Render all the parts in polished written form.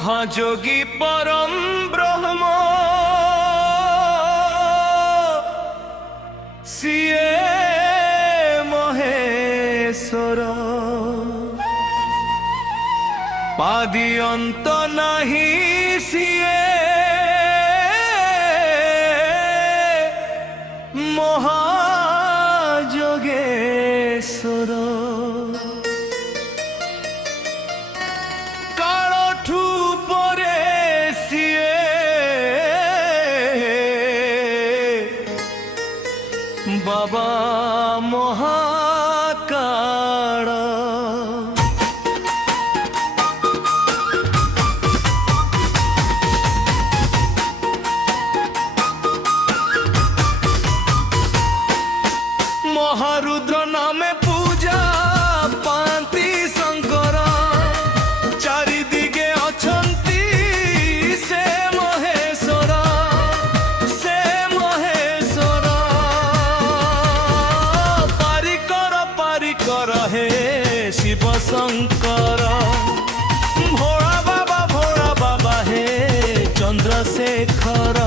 महाजोगी परम ब्रह्म सिए महेश्वर पादी अंत नहीं सिए महाजोगेश्वर कालठू परे सिए बाबा महाकाल महारुद्र नामे पूजा पांति शंकर चारिदिगे अछंती से महेश्वर पारिकर हे शिव शंकर भोला बाबा हे चंद्रशेखर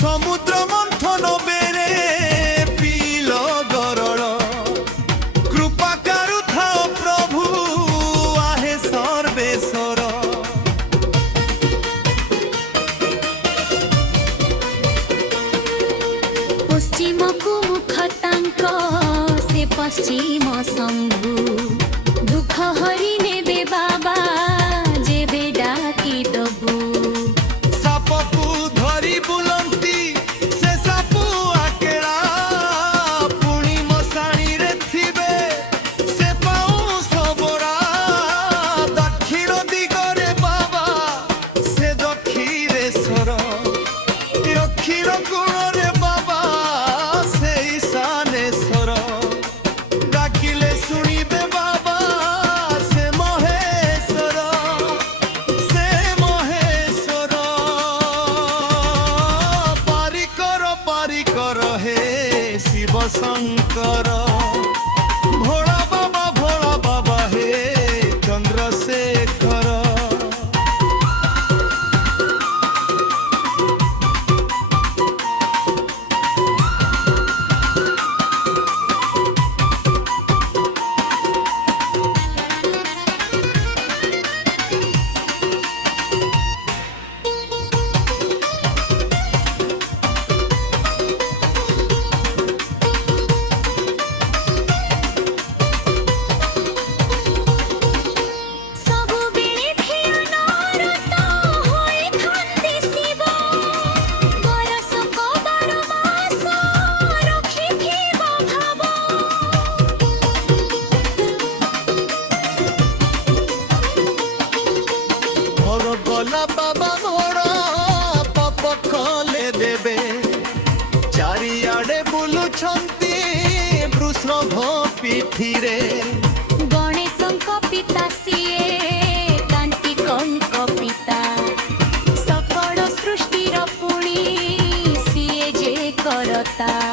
समुद्र मंथन बेरे पील गरल कृपा करुथा प्रभु आहे सर्वेश्वर पश्चिम को मुख तांक से पश्चिम शंभु दुख हरि नेबे बाबा जेबे डाकी दबु सापकु धरी बुलंती से सापु आकेड़ा पुणी मशाणी रे थिबे से पाऊ सबरा दक्षिण दिगरे बाबा से दक्षिणेश्वर दक्षिण कोणरे बाबा से ईशानेश्वर डाकिले सुनिबे बाबा से महेश्वर पारिकर हे शिव शंकर भोला बाबा हे चंद्रशेखर भोला बाबा मोरा पाप खोले देबे चारिआडे बुलुछंती वृषभ पीठ ବୁଦ୍ଧିରେ ଗଣେଶଙ୍କ ପିତା ସିଏ କାନ୍ତିକଙ୍କ ପିତା ସକଳ ସୃଷ୍ଟିର ପୁଣି ସିଏ ଯେ କରତା